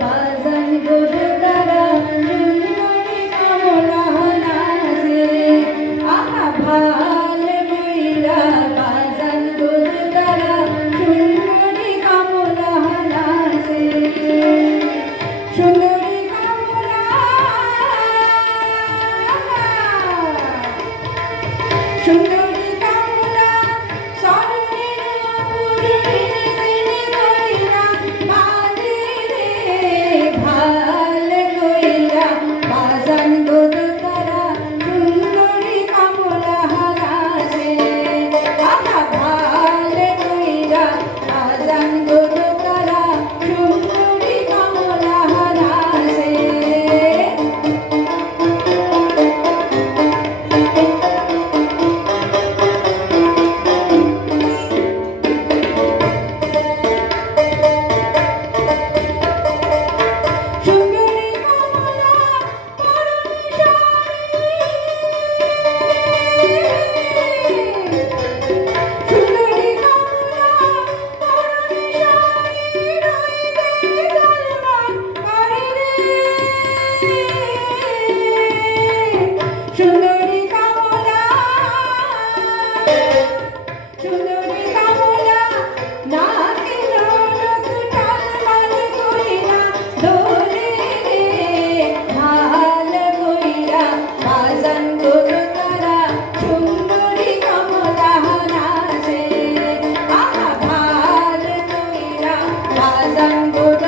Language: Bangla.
বাজান গোদতারা চুনমুড়ি কমলা নাচে আহা ভাল কইরা বাজান গোদতারা চুনমুড়ি কমলা নাচে সুন্দরী কমলা সুন্দরী কমলা সরণের পুরি বিনি কইরা বাজে রে ভাল কইরা বাজান গোদতারা সুন্দরী কমলা নাচে আহা ভাল কইরা বাজান গোদতারা সুন্দরী কমলা নাচে সুন্দরী কমলা পরনে শাড়ি সুন্দরী কমলা পরনে শাড়ি রইবে জলমা করে রে সুন্দরী কমলা সুন্দরী কমলা নাকে ননদ টালমাল কইরা দোলে রে ভাল কইরা বাজান গোদতারা সুন্দরী কমলা নাচে আহা ভাল কইরা বাজান গোদতারা